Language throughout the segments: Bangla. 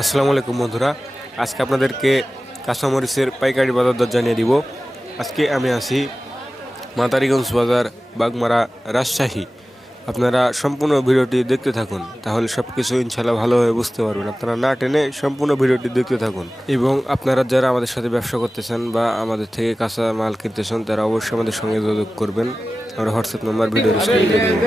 আসসালামু আলাইকুম বন্ধুরা, আজকে আপনাদেরকে কাঁচামরিচের পাইকারি বাজার দর জানিয়ে দিব। আজকে আমি আছি মাদারীগঞ্জ বাজার, বাগমারা, রাজশাহী। আপনারা সম্পূর্ণ ভিডিওটি দেখতে থাকুন, তাহলে সব কিছু ইনশাল্লাহ ভালোভাবে বুঝতে পারবেন। আপনারা না টেনে সম্পূর্ণ ভিডিওটি দেখতে থাকুন। এবং আপনারা যারা আমাদের সাথে ব্যবসা করতে চান বা আমাদের থেকে কাঁচা মাল কিনতে চান, তারা অবশ্যই আমাদের সঙ্গে যোগাযোগ করবেন। আমরা হোয়াটসঅ্যাপ নাম্বার ভিডিও স্ক্রিনে দিয়ে দেবো।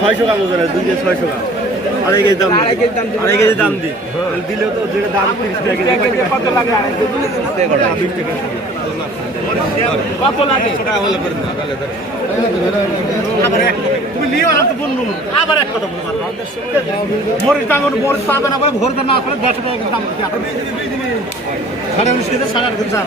ছয়শো গ্রাম ওজনের 600 গ্রাম, আড়াই কেজি দাম, আড়াই কেজি দাম দিই দিলে তো যেটা দাম 30 টাকা কেজি। কত লাগে? 20 টাকা। কত লাগে? তুমি নিও না তো বলবো, আবার এক কথা বলবো। মরিচ টাঙ্গন মরিচ পাবে না বলে ভোর না করে 100 টাকা দাম দিতে হবে। 19.5 কেজি 8.5 কেজি দাম।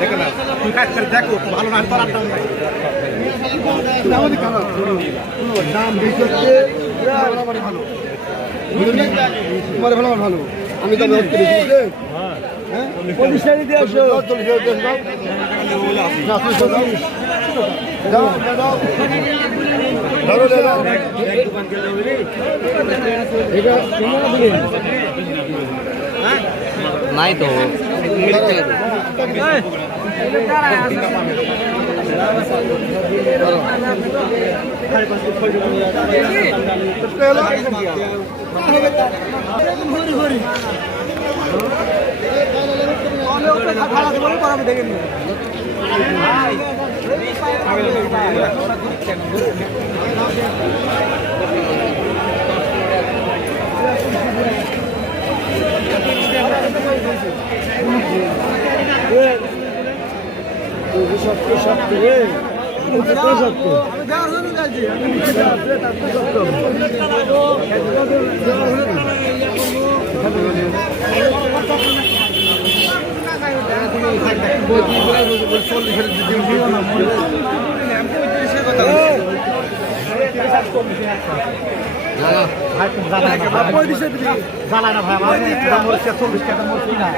দেখো না, তুমি কাজ করে দেখো, ভালো না তো দাম নাই। দাম বেশি হচ্ছে, ভালো তোমার ভালো ভালো। আমি তো বেশি দিতে হ্যাঁ 40 দিয়ে আসো, 40 দিয়ে দাও না, 300 দাও দাও দাও ধরো দাও। এক দোকান কে দাও রে, এটা তোমরা বলি হ্যাঁ নাই তো মিল থেকে দাও। জ্বালায় না ভাই, আমার 40 টাকা মরছি না।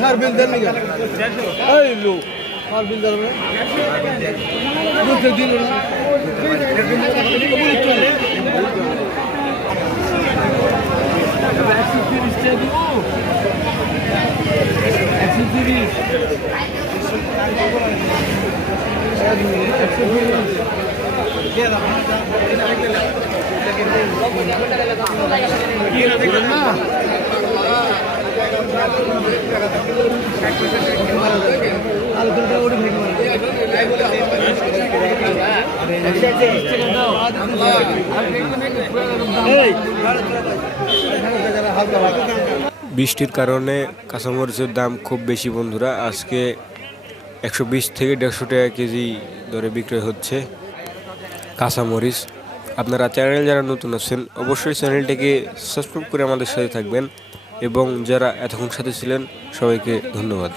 খার বিল দেন নাকি? এই লো খার বিল দেন না, বুঝতে দিন না। বৃষ্টির কারণে কাঁচামরিচের দাম খুব বেশি বন্ধুরা। আজকে 120 থেকে 150 টাকা কেজি দরে বিক্রয় হচ্ছে কাঁচামরিচ। আপনারা চ্যানেল যারা নতুন আছেন অবশ্যই চ্যানেলটিকে সাবস্ক্রাইব করে আমাদের সাথে থাকবেন, এবং যারা এতক্ষণ সাথে ছিলেন সবাইকে ধন্যবাদ।